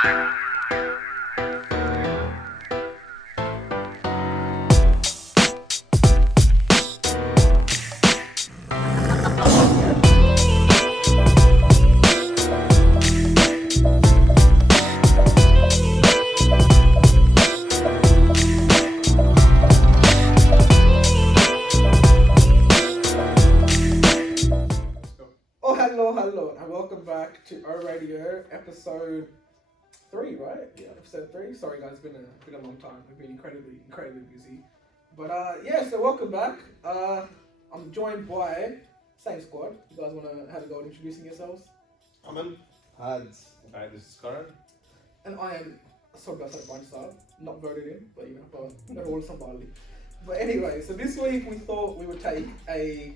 Hello, and welcome back to O Radio, episode 3, right? Yeah, episode 3. Sorry, guys, it's been a long time. We've been incredibly busy. But so welcome back. I'm joined by same squad. You guys want to have a go at introducing yourselves? Aman. Ads. Hi, this is Karan. And I am sorry about that bunch star, not voted in, but but all somebody. But anyway, so this week we thought we would take a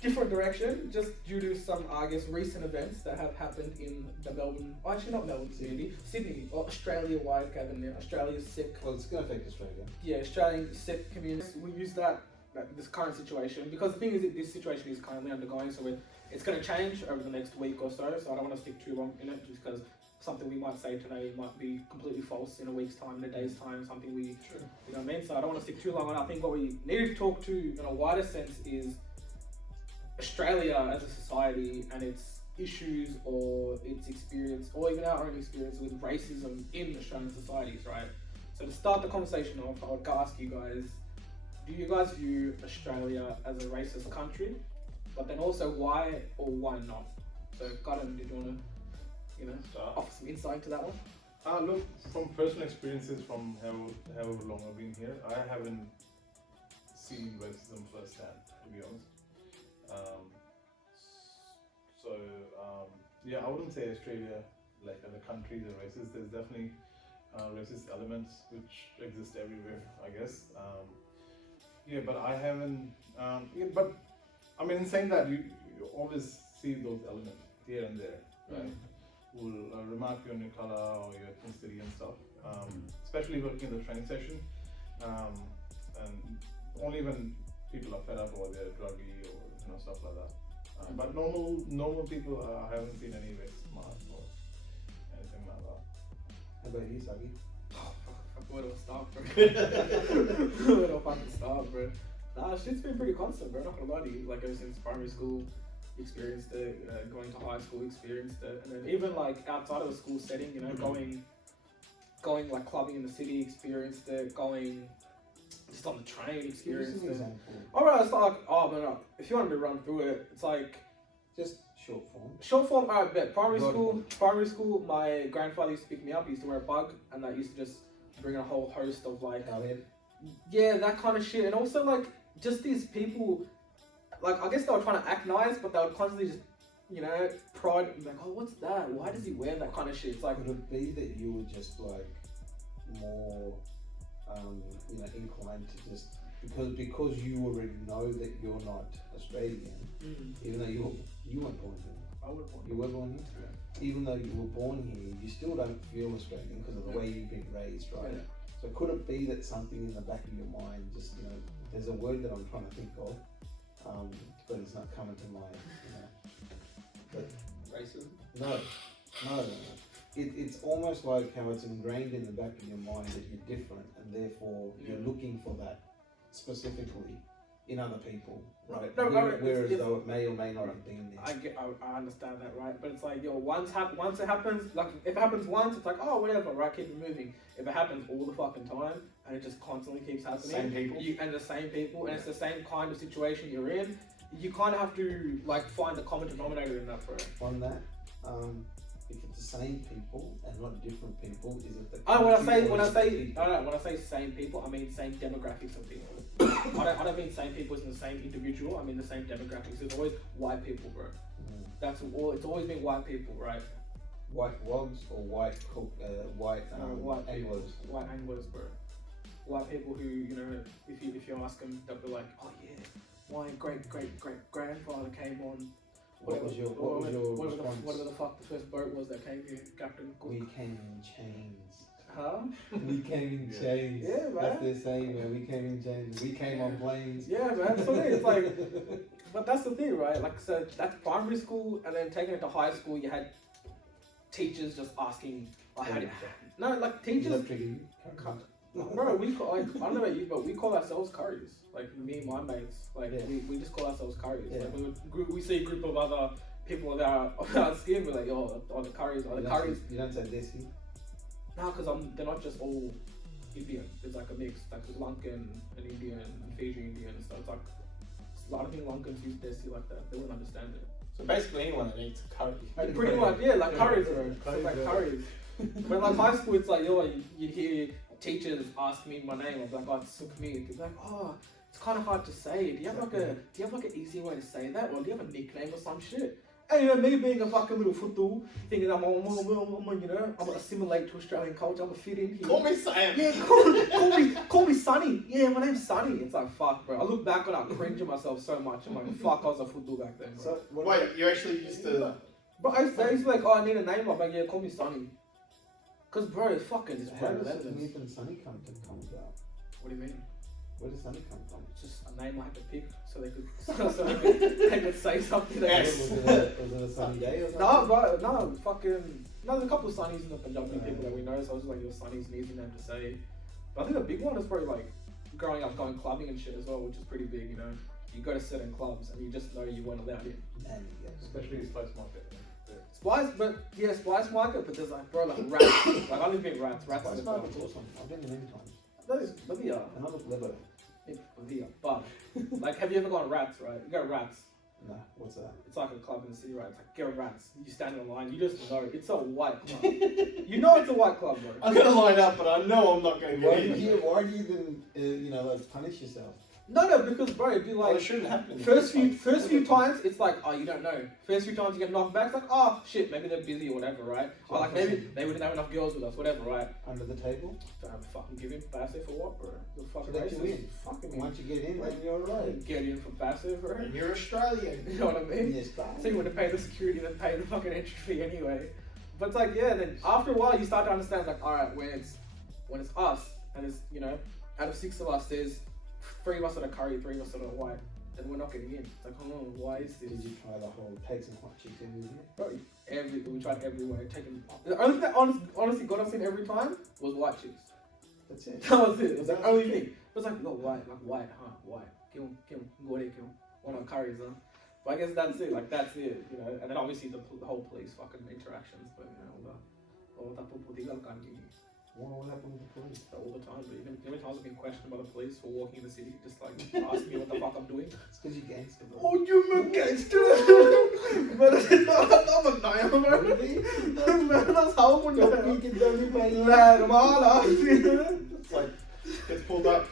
different direction, just due to some, recent events that have happened in the Sydney, or Australia-wide, Gavin, Australia's Sikh. Well, it's going to affect Australia. Yeah, Australian Sikh Community. We use this current situation, because the thing is that this situation is currently undergoing, so it's going to change over the next week or so, so I don't want to stick too long in it, just because something we might say today might be completely false in a week's time, in a day's time, something you know what I mean? So I don't want to stick too long on it. I think what we need to talk to in a wider sense is Australia as a society and its issues or its experience, or even our own experience with racism in Australian societies, right? So to start the conversation off, I would ask you guys, do you guys view Australia as a racist country? But then also why or why not? So Karan, did you want to, offer some insight into that one? Look, from personal experiences from however long I've been here, I haven't seen racism firsthand, to be honest. I wouldn't say Australia, like as a country, is racist. There's definitely racist elements which exist everywhere, I guess. But I haven't. But I mean, in saying that, you always see those elements here and there, right? Will remark you on your color or your ethnicity and stuff. Especially working in the train session, and only when people are fed up or they're druggy or stuff like that. But normal people, I haven't seen any racist marks or anything like that. How about you, Sagi? Where do I start, bro? Where do I fucking start, bro? Nah, shit's been pretty constant, bro. Not gonna lie to you. Like ever since primary school, experienced it. Going to high school, experienced it, and then even like outside of a school setting, going like clubbing in the city, experienced it. Going just on the train, experienced it. Alright, it's like, if you want me to run through it, it's like just short form. Short form, alright, bet. Primary school, my grandfather used to pick me up. He used to wear a bug, and that used to just bring a whole host of like, that kind of shit. And also like just these people, like I guess they were trying to act nice, but they would constantly just, pride, like, oh, what's that? Why does he wear that kind of shit? It's like, could it be that you were just like more inclined to just because you already know that you're not Australian, even though you weren't born here. You were born here. Yeah. Even though you were born here, you still don't feel Australian because of the way you've been raised, right? Yeah. So could it be that something in the back of your mind, just there's a word that I'm trying to think of, but it's not coming to mind. But racism? No. It's almost like how it's ingrained in the back of your mind that you're different, and therefore you're looking for that specifically in other people, right? Whereas though it may or may not have been there. I understand that, right? But it's like, once it happens, like if it happens once, it's like, oh, whatever, right? Keep it moving. If it happens all the fucking time and it just constantly keeps happening, same people, and it's the same kind of situation you're in, you kind of have to like find the common denominator in that, bro. On that, if it's the same people and not different people, is it the when I say same people, I mean same demographics of people. I don't mean same people as in the same individual. I mean the same demographics. There's always white people, bro. That's all. It's always been white people, right? White wogs or white Anglos. White Anglos, bro. White people who, if you ask them, they'll be like, oh yeah, my great grandfather came on. What was your response? Whatever the fuck the first boat was that came here, Captain Cook. We came in chains. Huh? We came in chains. Yeah, man. That's their saying, man. We came in chains. We came on planes. Yeah, man. So it's like, but that's the thing, right? Like, so that's primary school, and then taking it to high school, you had teachers just asking, like, how do you, No, no, like teachers. Electric. Bro, we call, like, I don't know about you, but we call ourselves curries. Like me and my mates, like we just call ourselves curries. Yeah. Like we see a group of other people that are of our skin, we're like, yo, are the curries, are the curries. You don't say desi? No, because they're not just all Indian. There's like a mix, like Lankan and Indian and Fiji Indian and stuff. It's like a lot of things Lankans use desi like that. They wouldn't understand it. So basically anyone that eats curry. Pretty much, yeah, like curries, bro. So like curries. But like high school, it's like, yo, you hear teachers ask me my name. I'm like, oh, it's Sikh Community. It's like, oh, it's kind of hard to say. Do you have like an easy way to say that, or do you have a nickname or some shit? And you know, me being a fucking little futu, thinking I'm gonna assimilate to Australian culture. I'm gonna fit in here. Call me Sam. Yeah, call me Sonny. Yeah, my name's Sonny. It's like, fuck, bro. I look back and I cringe at myself so much. I'm like, fuck, I was a futu back then, bro. So, wait, you actually used to... But I used to be like, oh, I need a name. I'm like, yeah, call me Sonny. Cause bro, it's fucking just how does relentless. Smith and Sonny come about? What do you mean? Where does Sonny come from? It's just a name I had to pick so they could say something. Yes. Was it a sunny day or something? No, bro, no, fucking. No, there's a couple of Sunnies in the Punjabi people that we know, so I was just like, your Sunny's an easy name to say. But I think the big one is probably like growing up going clubbing and shit as well, which is pretty big, you know. You go to certain clubs and you just know you weren't allowed in. Especially Spice Market. Spice, but yeah, Spice Market, but there's like, bro, like rats. Like, I live in rats. Rats Spice are Market's awesome. I've been there many times. That is, but yeah. Another level. Yeah, but like, have you ever gone Rats? Right, you go Rats. No, what's that? It's like a club in the city, right? It's like go Rats. You stand in line, you just know it's a white club. You know it's a white club, bro. I'm gonna line up, but I know I'm not gonna get in. Why do you then like punish yourself? No, because bro, it'd be like, Well, it shouldn't happen. First few times, it's like, oh, you don't know. First few times you get knocked back, it's like, oh shit, maybe they're busy or whatever, right? Or like maybe they wouldn't have enough girls with us, whatever, right? Under the table? Don't fucking give in for passive for what, bro? You're fucking Let you racist. in. Fucking Once you get in, then you're right. get in for passive, bro. And you're Australian. You know what I mean? Yes, So you would have paid the security, then pay the fucking entry fee anyway. But it's like, yeah, then after a while you start to understand, like, alright, when it's us, and it's, you know, out of 6 of us, there's 3 of us that are curry, 3 of us that are white, then we're not getting in. It's like, oh, why is this? Did you try the whole take some hot chicks in with you? Bro, we tried every way, taking. The only thing that honestly got us in every time was white chicks. That's it. That was it. It was the only thing. It was like, no, white, huh? White. Kill, go there, kill. One of curries, huh? But I guess that's it. Like, that's it, you know. And then obviously the whole police fucking interactions, but you know, all that political can't give me. What happened with the police? All the time, but even times I've been questioned by the police for walking in the city, just like asking me what the fuck I'm doing. It's because you're gangster, bro. Oh, you're a gangster! But I'm a nine, bro. That's how I'm gonna lad, man. It's like, gets pulled up.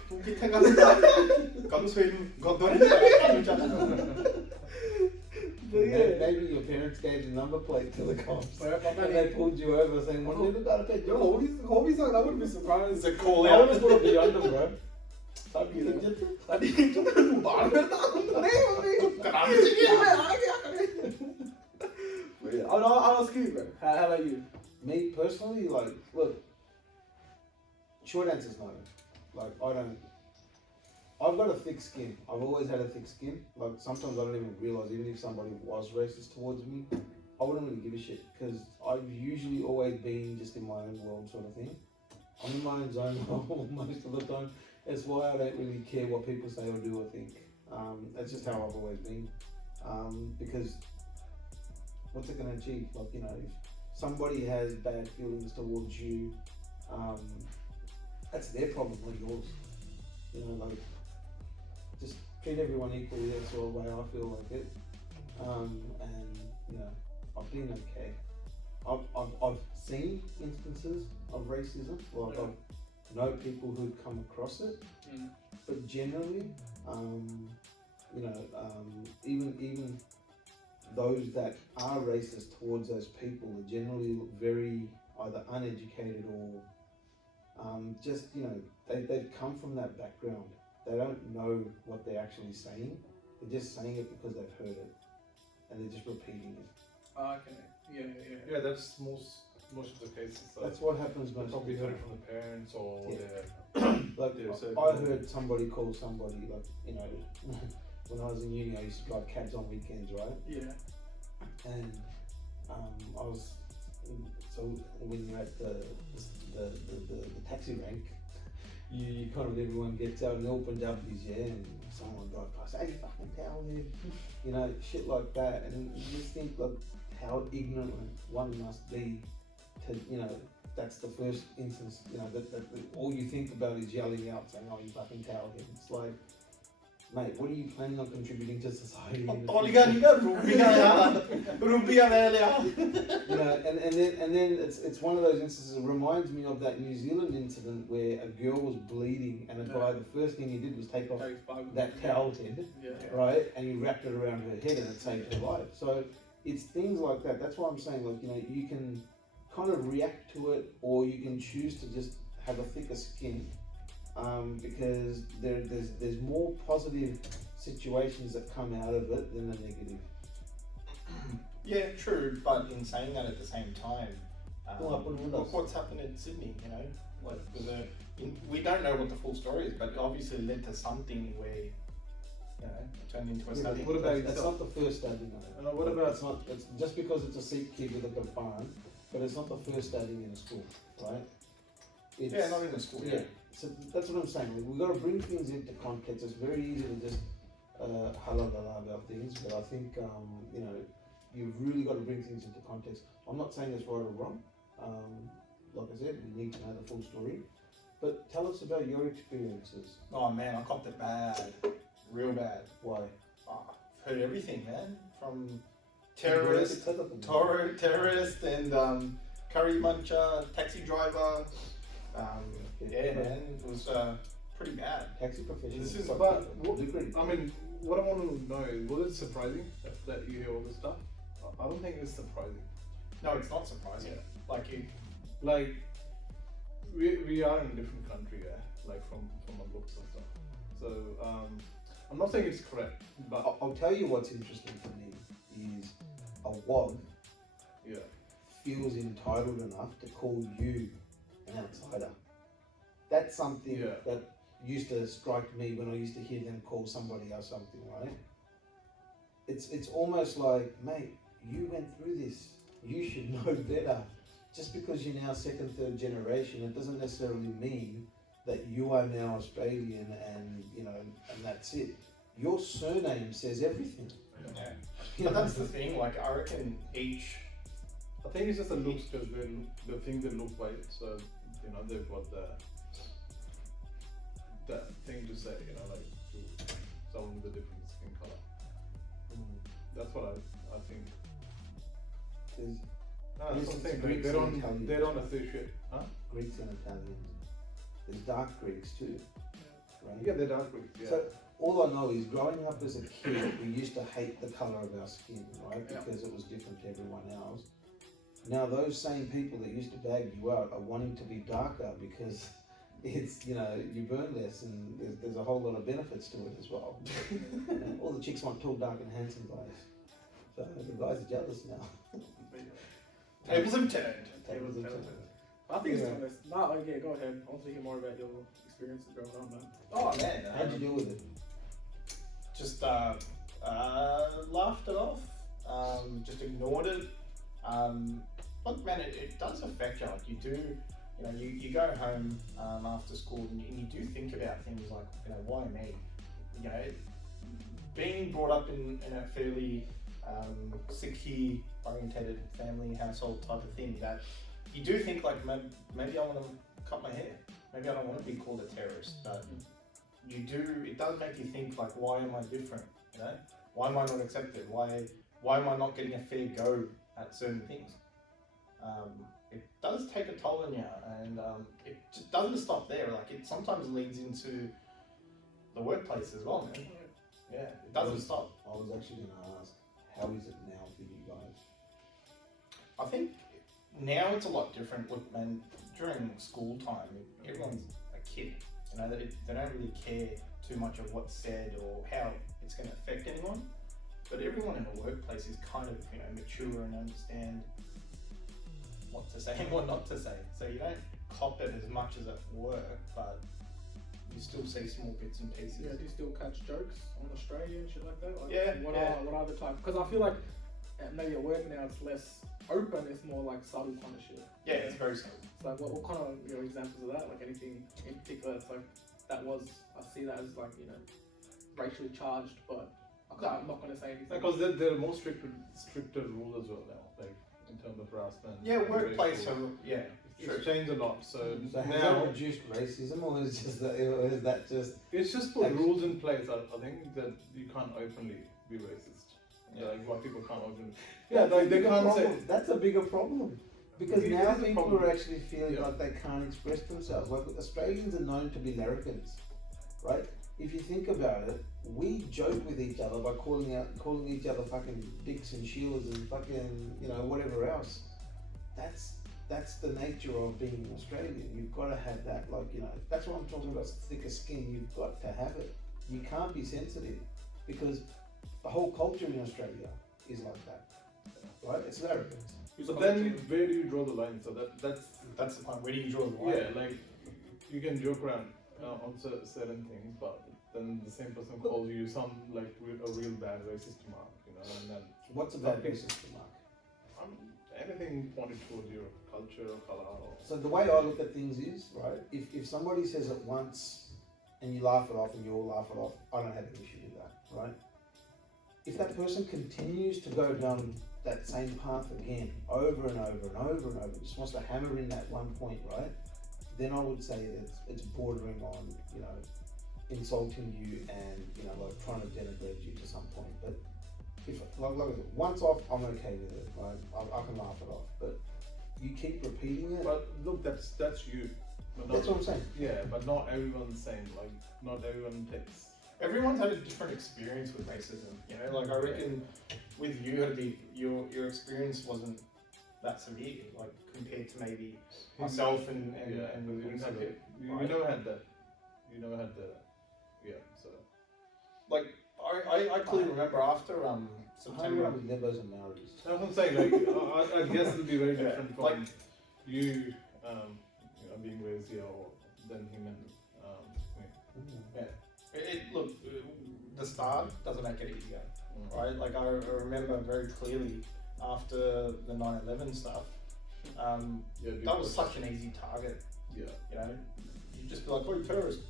Maybe your parents gave the number plate to the cops and they pulled you over saying, well, never got a pet. Yo, Hobie's like, I wouldn't be surprised. It's a call I out. would put up the under, bro. I'm not skinny, bro. How about you? Me personally, like, look, short answer is no. Like, I've got a thick skin. I've always had a thick skin. Like, sometimes I don't even realise, even if somebody was racist towards me, I wouldn't really give a shit, because I've usually always been just in my own world sort of thing. I'm in my own zone most of the time. That's why I don't really care what people say or do or think. That's just how I've always been. Because what's it going to achieve? Like, you know, if somebody has bad feelings towards you, that's their problem, not yours. You know, like, just treat everyone equally. That's the way I feel like it. And you know, I've been okay. I've seen instances of racism. Like, I know people who've come across it, but generally, you know, even those that are racist towards those people are generally very either uneducated or just, you know, they've come from that background. They don't know what they're actually saying. They're just saying it because they've heard it, and they're just repeating it. Okay. Yeah. Yeah, that's most of the cases. That's what happens They most of probably the heard time. it from the parents or Like, Yeah, so I heard somebody call somebody, like, you know, when I was in uni, I used to drive cabs on weekends, right? Yeah. And I was so when you're at the taxi rank, you kind of, everyone gets out, and they're all Punjabis, yeah, and someone drives past, hey, you fucking towelhead, you know, shit like that, and you just think like how ignorant one must be to, you know, that's the first instance, you know, that all you think about is yelling out saying, oh, you fucking towelhead. It's like, mate, what are you planning on contributing to society? You know, and then it's one of those instances. It reminds me of that New Zealand incident where a girl was bleeding and a guy, the first thing he did was take off that towel head, right, and he wrapped it around her head and it saved her life. So it's things like that. That's why I'm saying, like, you know, you can kind of react to it, or you can choose to just have a thicker skin, because there's more positive situations that come out of it than the negative. Yeah, true, but in saying that at the same time, what's happened in Sydney, you know, like we don't know what the full story is, but obviously led to something where, you know, it turned into a study. What about that's not the first stabbing though. What about it's just because it's a Sikh kid with a barn, but it's not the first stabbing in a school, right? Yeah, not in the school. Yeah. So that's what I'm saying. We've got to bring things into context. It's very easy to just halabala about things, but I think you know, you've really got to bring things into context. I'm not saying it's right or wrong. Like I said, we need to know the full story. But tell us about your experiences. Oh man, I copped it bad, real bad. Why? I've heard everything, man, from terrorist and curry muncher, taxi driver. Yeah, man, it was pretty bad. Taxi profession. This is, but I mean, what I want to know is, was it surprising that you hear all this stuff? I don't think it's surprising. No, it's not surprising. Yeah. Like we are in a different country, yeah, like from our books and stuff. So I'm not saying it's correct, but I'll tell you what's interesting for me is a WOG feels entitled enough to call you an outsider. That's something that used to strike me when I used to hear them call somebody else something, right? It's almost like, mate, you went through this. You should know better. Just because you're now second, third generation, it doesn't necessarily mean that you are now Australian and, you know, and that's it. Your surname says everything. Yeah. But that's the thing, like, I reckon each... I think it's just the looks, because the thing that look like, so, you know, they've got that thing to say, you know, like, to someone with a different skin color. That's what I think. They don't associate. Huh? Greeks and Italians. There's dark Greeks too, right? Yeah, they're dark Greeks. Yeah. So all I know is, growing up as a kid, we used to hate the color of our skin, right? Because it was different to everyone else. Now those same people that used to bag you out are wanting to be darker because it's, you know, you burn less, and there's a whole lot of benefits to it as well. You know, all the chicks want tall, dark, and handsome guys. So the guys are jealous now. Tables have turned. I think it's honest. Yeah, go ahead. I want to hear more about your experiences growing up, man. Oh man, how'd you deal with it? Just laughed it off. Just ignored it. Look, man, it does affect you. Like, you do, you know, you go home after school and you do think about things like, you know, why me? You know, being brought up in a fairly Sikh orientated family household type of thing, that you do think like, maybe I want to cut my hair. Maybe I don't want to be called a terrorist, but you do. It does make you think like, why am I different? You know, why am I not accepted? Why am I not getting a fair go at certain things? It does take a toll on you, and it just doesn't stop there. Like, it sometimes leads into the workplace as well, man. Yeah, it doesn't stop. I was actually going to ask, how is it now for you guys? I think now it's a lot different. Look, man, during school time, everyone's a kid. You know, they don't really care too much of what's said or how it's going to affect anyone. But everyone in the workplace is kind of, you know, mature and understand what to say and what not to say. So you don't cop it as much as at work, but you still see small bits and pieces. Yeah, do you still catch jokes on Australia and shit like that? Like, Yeah. What are the type? Because I feel like maybe at work now it's less open, it's more like subtle kind of shit. Yeah, it's very simple. So like, what kind of examples of that? Like anything in particular? It's like I see that as like racially charged, but I'm not going to say anything. Because there are more stricter rules as well now, like in terms of harassment. Yeah, workplace. It's changed a lot. So has now that reduced racism, or is that just? It's just put rules in place. I think that you can't openly be racist. Yeah. Like what people can't openly. Yeah, like they can't say. That's a bigger problem. Because It now is a people problem. are actually feeling like they can't express themselves. Like Australians are known to be larrikins, right? If you think about it, we joke with each other by calling each other fucking dicks and Sheilas and fucking whatever else. That's the nature of being Australian. You've got to have that, that's what I'm talking about. Thicker skin. You've got to have it. You can't be sensitive because the whole culture in Australia is like that, right? It's larrikins. But then where do you draw the line? So that's the point. Where do you draw the line? Yeah, like you can joke around on certain things, but then the same person calls you a real bad racist remark, and then What's a bad racist remark? anything pointed towards your culture or color. So the way I look at things is, right, if somebody says it once and you laugh it off and you all laugh it off, I don't have an issue with that, right? If that person continues to go down that same path again, over and over and over and over, just wants to hammer in that one point, right? Then I would say that it's bordering on, insulting you and, like trying to denigrate you to some point. But if, like once off, I'm okay with it, right? I can laugh it off. But you keep repeating it. But look, that's you. But That's what I'm saying. Yeah, but not everyone's the same. Like, not everyone takes. Everyone's had a different experience with racism. Like I reckon with you, your experience wasn't that severe, like compared to maybe myself and you right? never had that. You never had the. Yeah. So. Like I clearly remember after September. With Lebos and Maoris. That's what I'm saying. Like, I guess it'll be very different from like, you, being raised here than him and me. Look, the start doesn't make it easier, right? Like I remember very clearly after the 9/11 stuff. That was such an easy target. Yeah. You just be like, "Oh, terrorist."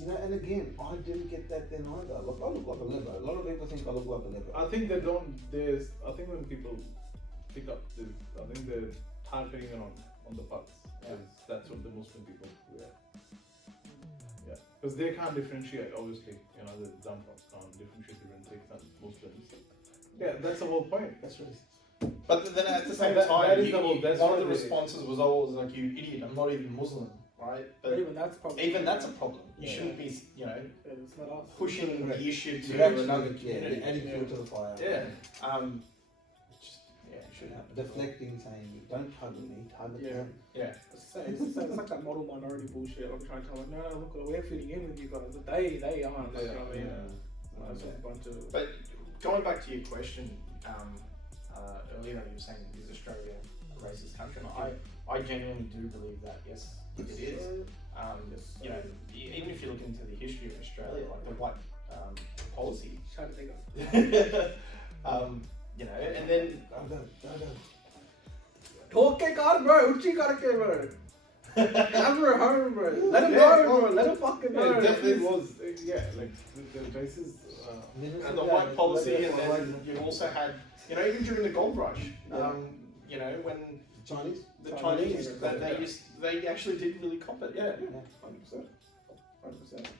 And again, I didn't get that then either. Look, I look like a Lebo. A lot of people think I look like a Lebo. I think they don't. I think when people pick up this, I think they're targeting it on the parts. That's what the Muslim people wear. Yeah, because they can't differentiate. Obviously, the Zamfars can't differentiate between Sikhs and Muslims. Yeah, that's the whole point. That's racist. But then at the same time, one of the responses was always like, "You idiot! I'm not even Muslim." Right, but even that's a problem. You shouldn't be, it's not us. pushing the issue to another community, adding fuel to the fire. Yeah. It shouldn't happen. Deflecting, saying, "Don't target me, target them." Yeah. It's like that model minority bullshit. I'm trying to tell them, no, look, we're fitting in with you guys, but they aren't. You know what I mean? It's just a bunch of. But going back to your question earlier, you were saying, is Australia a racist country? And I genuinely do believe that. Yes. It is. Even if you look into the history of Australia, like the white policy, and then talk card, bro. Uchi bro. Camera home, bro. Let him go, bro. Let him fucking go. It definitely was. Like the races and the white policy, and then you also had, even during the gold rush, when Chinese. The Chinese, they actually did really cop it, 100%.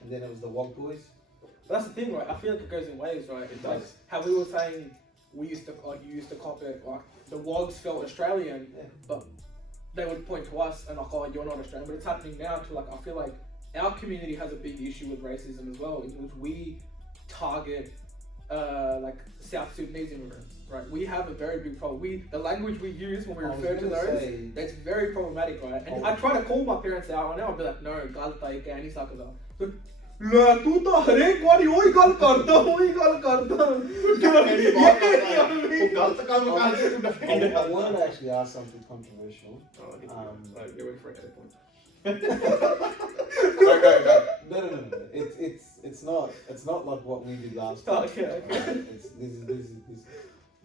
And then it was the Wog boys. But that's the thing, right? I feel like it goes in waves, right? It's like how we were saying you used to cop it, like the Wogs felt Australian, but they would point to us and like, oh, you're not Australian. But it's happening now to like, I feel like our community has a big issue with racism as well, in which we target like South Sudanese immigrants, right? We have a very big problem. The language we use when we refer to those, that's very problematic, right? And I try to call my parents out on it. I'll be like, no, galta hai kya nahi sakda. But la tu to har ek baari ohi gal karda. I wanted to actually ask something controversial. You're waiting for a edit point. Go. No. It's not like what we did last Oh, time. okay. This is.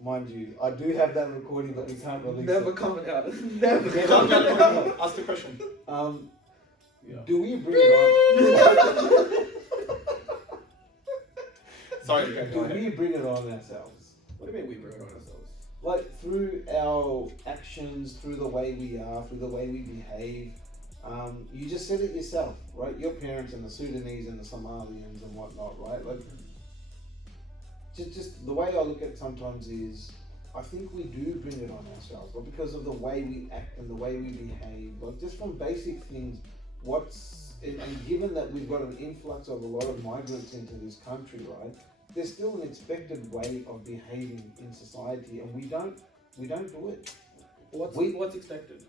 Mind you, I do have that recording, but we can't release Never it. coming out. Never Never coming coming out. out. Ask the question. Yeah. Do we bring it Sorry, on? go Do we ahead. bring it on ourselves? What do you mean we bring it on ourselves? Like through our actions, through the way we are, through the way we behave. You just said it yourself, right? Your parents and the Sudanese and the Somalians and whatnot, right? Like, just the way I look at it sometimes is, I think we do bring it on ourselves, but because of the way we act and the way we behave, like just from basic things, and given that we've got an influx of a lot of migrants into this country, right? There's still an expected way of behaving in society, and we don't do it. What's expected?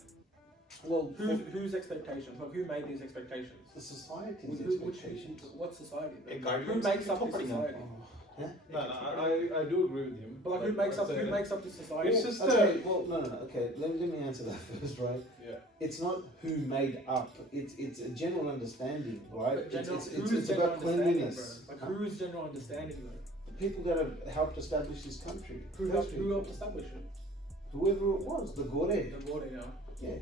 Well, Whose expectations? Like, who made these expectations? the society's Who- expectations. What society? It Who makes up this society? Yeah. No, I do agree with him. But like, who makes up this society? It's just Okay, well, no. Okay, let me answer that first, right? yeah. It's not who made up. It's a general understanding, right? But general, It's who's general about understanding, cleanliness. bro? Like, Huh? who's general understanding, though? The people that have helped establish this country. Who Those helped people. establish it? Whoever it was, the Gore, The border, yeah. yeah,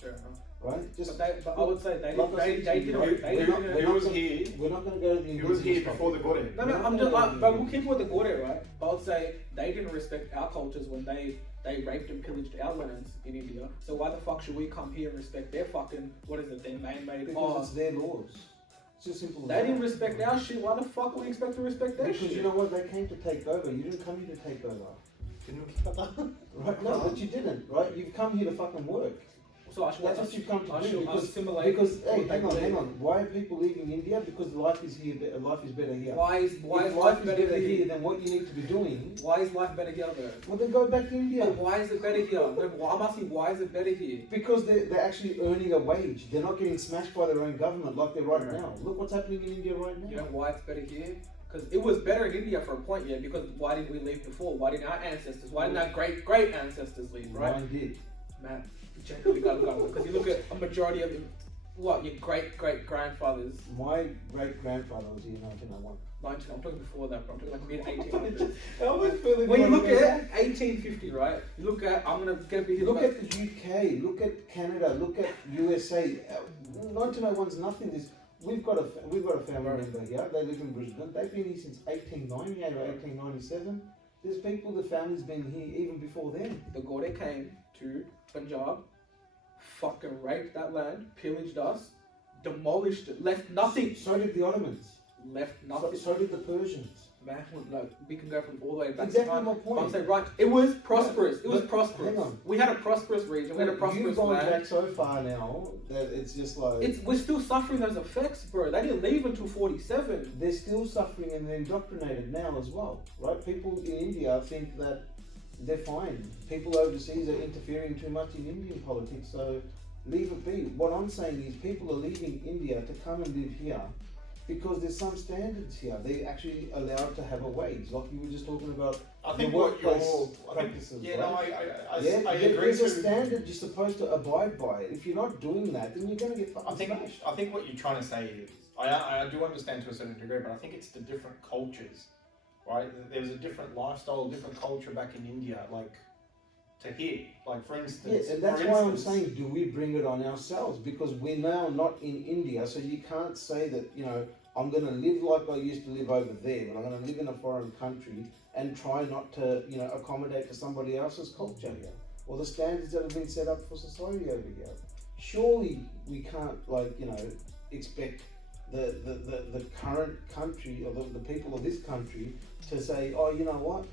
Fair enough. right? Just But I would say they like I didn't. said to you, right? They We're not- didn't. we're He was gonna- here. We're not going to go to the. He was here indigenous before the topic. Gore. No, We're not I'm gonna just. go to the But we'll indigenous. keep it with the Gore, right? But I would say they didn't respect our cultures when they raped and pillaged our lands in India. So why the fuck should we come here and respect their fucking, what is it, their man-made? Because it's their laws. It's as simple as They that. didn't respect our shit. Why the fuck would we expect to respect their Because shit? you know what? They came to take over. You didn't come here to take over. Didn't we keep that? Right? No, but you didn't, right? You've come here to fucking work. So I should. That's what you've come to do. should Because, assimilate. because hey, what they hang believe. on. Why are people leaving India? Because life is here. Life is better here. Why is If life life is better better here? here than what you need to be doing, Why is life better here, though? well then go back to India. But why is it better here? No, I'm asking, why is it better here? Because they're actually earning a wage. They're not getting smashed by their own government like they're right Right. now. Look what's happening in India right now. You know why it's better here? Because it was better in India for a point, yeah. Because why didn't we leave before? Why didn't our ancestors? Why didn't our great ancestors leave? Right? Mine did. Man, generally got because you look at a majority of your great grandfathers. My great grandfather was here in 1901. 19. I'm talking before that, bro. I'm talking like mid 1800s. How much further When you do look wanna go at 1850, right? You look at Look at the UK, look at Canada, look at USA. 1901's nothing. We've got a family Right. member here. They live in Brisbane. They've been here since 1898 or 1897. There's people, the family's been here even before then. the Gore came to Punjab, fucking raped that land, pillaged us, demolished it, left nothing. So did the Ottomans. Left So, nothing. so did the Persians. Man, like, we can go from all the way back Exactly to time. my But point. I'm saying, right, it was prosperous. It was But prosperous. hang on. We had a prosperous region. We had a You've prosperous gone land. back so far now that it's just like We're still suffering those effects, bro. They didn't leave until 47. they're still suffering and they're indoctrinated now as well, right? People in India think that they're fine. People overseas are interfering too much in Indian politics, so leave it be. What I'm saying is people are leaving India to come and live here because there's some standards here. They're actually allowed to have a wage, like you were just talking about. I think the what you're. workplace I think, practices, yeah, no, right? I agree there's a to. standard you're supposed to abide by. If you're not doing that, then you're going to get fucking smashed. I think what you're trying to say is, I do understand to a certain degree, but I think it's the different cultures, right? There's a different lifestyle, different culture back in India, like to here. Like for instance, Yeah, and that's why I'm saying, do we bring it on ourselves? Because we're now not in India, so you can't say that, I'm going to live like I used to live over there, but I'm going to live in a foreign country and try not to, accommodate to somebody else's culture here, or the standards that have been set up for society over here. Surely we can't, expect the current country or the people of this country to say, oh, you know what?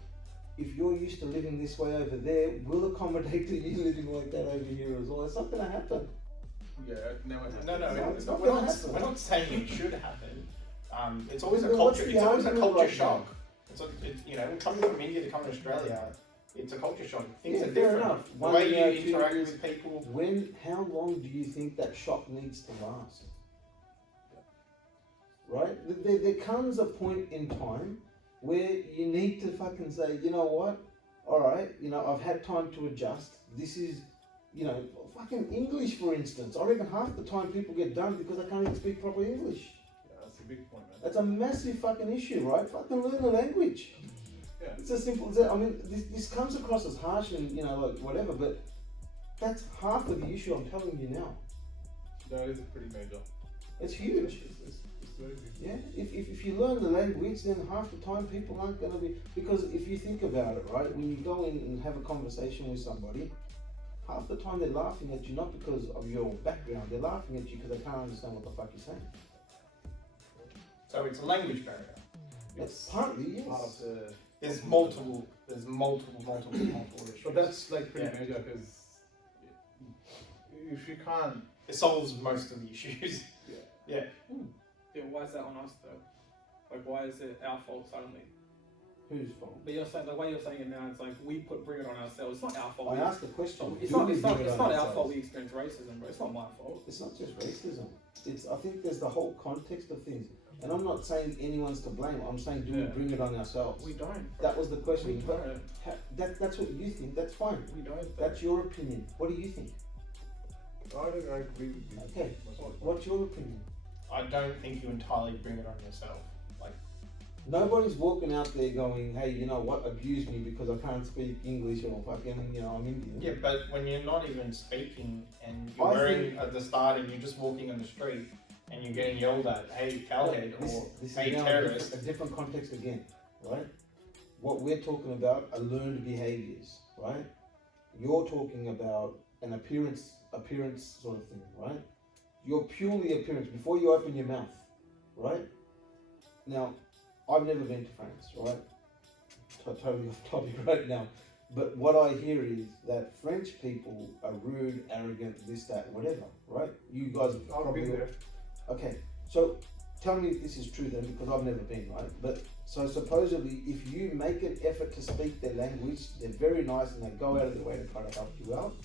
If you're used to living this way over there, we'll accommodate to you living like that over here as well. It's not going to happen. Yeah, it never happened. No, It's not we're gonna not. happen. We're not saying it should happen. It's always a Well, what's culture. the It's always a argument culture right shock. Coming from India to come to Australia, it's a culture shock. Things Yeah, are fair different. enough. The 1 way year, you 2 interact years. with people. How long do you think that shock needs to last? Right? There comes a point in time where you need to fucking say, you know what? Alright, I've had time to adjust. This is, fucking English, for instance. I reckon half the time people get done because they can't even speak proper English. Yeah, a big point, man. That's a massive fucking issue, right? Fucking learn the language. Yeah. It's as simple as that. I mean, this comes across as harsh and, you know, like whatever, but that's half of the issue I'm telling you now. That is pretty major. It's huge. It's very big. Yeah, if you learn the language, then half the time people aren't going to be, because if you think about it, right, when you go in and have a conversation with somebody, half the time they're laughing at you not because of your background, they're laughing at you because they can't understand what the fuck you're saying. So it's a language barrier. That's partly, yes. Part of the. There's multiple issues. But that's like pretty Yeah. major because if you can't. It solves most of the issues. Yeah. Yeah, why is that on us though? Like, why is it our fault suddenly? Whose fault? But you're saying, the way you're saying it now, it's like we bring it on ourselves. It's not our fault. I asked the question. It's do not. we It's bring not. it It's on not our ourselves? fault we experience racism, bro. It's not my fault. It's not just racism. It's, I think there's the whole context of things. And I'm not saying anyone's to blame. I'm saying, do we bring it on ourselves? We don't. That was the question. We don't. That's what you think. That's fine. We don't. That's your opinion. What do you think? I agree with you. Okay. What's your opinion? I don't think you entirely bring it on yourself. Like, Nobody's walking out there going, hey, you know what, abuse me because I can't speak English or fucking, you know, I'm Indian. yeah, but when you're not even speaking and you're I wearing think- at the start and you're just walking on the street and you're getting yelled at, hey, cowhead, or This hey, is now terrorist. a different context again, right? What we're talking about are learned behaviors, right? You're talking about an appearance sort of thing, right? You're purely appearance before you open your mouth, right? Now, I've never been to France, right? Totally off topic right now. But what I hear is that French people are rude, arrogant, this, that, whatever, right? You guys I've probably been there. Okay, so tell me if this is true then, because I've never been, right? But so supposedly, if you make an effort to speak their language, they're very nice and they go out of their way to try to help you out.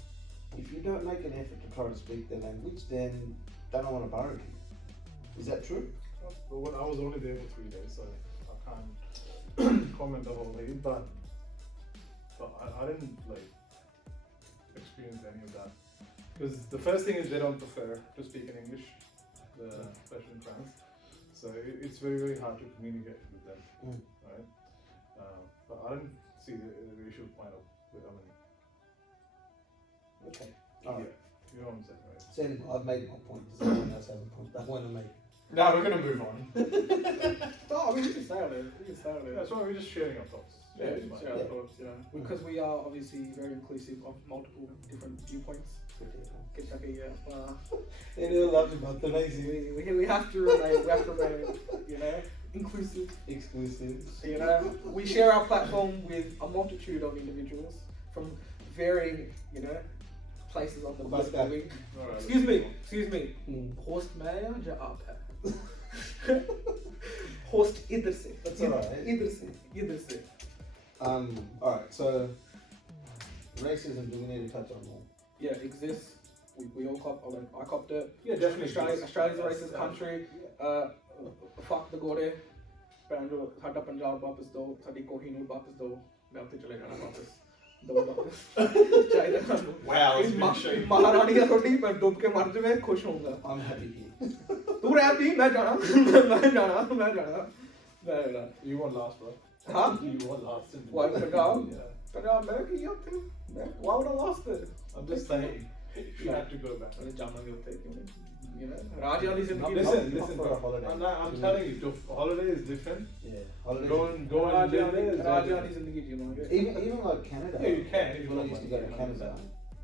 If you don't make an effort to try to speak their language, then they don't want to borrow you. Is that true? But I was only there for 3 days, so I can't comment the whole thing. But I didn't like experience any of that because the first thing is they don't prefer to speak in English, especially in France. So it's very hard to communicate with them, right? But I didn't see the racial point of it. I mean, Okay. All right. yeah, you know what I'm saying, right? So anyway, I've made my point. Does anyone else have a point they want to make? No, we're going to move on. No, we can stay on it. We can stay on it. That's why we're just sharing our thoughts. Yeah, it's just fine. share our thoughts, you know. Because we are obviously very inclusive of multiple different viewpoints. Anyone loves about the lazy? We have to remain, you know, inclusive. Exclusive. You know, we share our platform with a multitude of individuals from varying, you know, places on the political wing. Alright, Excuse me. Host Maya ja aap hai. Host idhar se. That's alright. Idhar se. Alright, so racism, do we need to touch on more? Yeah, it exists. We all cop. I copped it. Yeah, definitely. Australia's a racist country. Fuck the gore. Pero साडा पंजाब वापस दो, साडी कोहिनूर वापस दो. मैं उठे चले जाना वापस. दो वापस. चाहिए ना. Wow, it's इस been shaky. महारानी का रोटी पर डूब के मर जाए मैं खुश होऊंगा. I'm happy here. तू रहती मैं जाना. You won last, bro. Huh? You won last. What, Punjab? Yeah. Punjab मैं की होती. Why would I lost it? I'm just saying, you have to go back. अरे जामांगे उठे क्यों नहीं? You know, राज वाली जिंदगी. Listen, for a holiday. I'm telling you, holiday is different. Yeah, holidays. Go and live there. is Raj very वाली जिंदगी जीना. Even like Canada. Yeah, you can if you When I want used to go to money, Canada,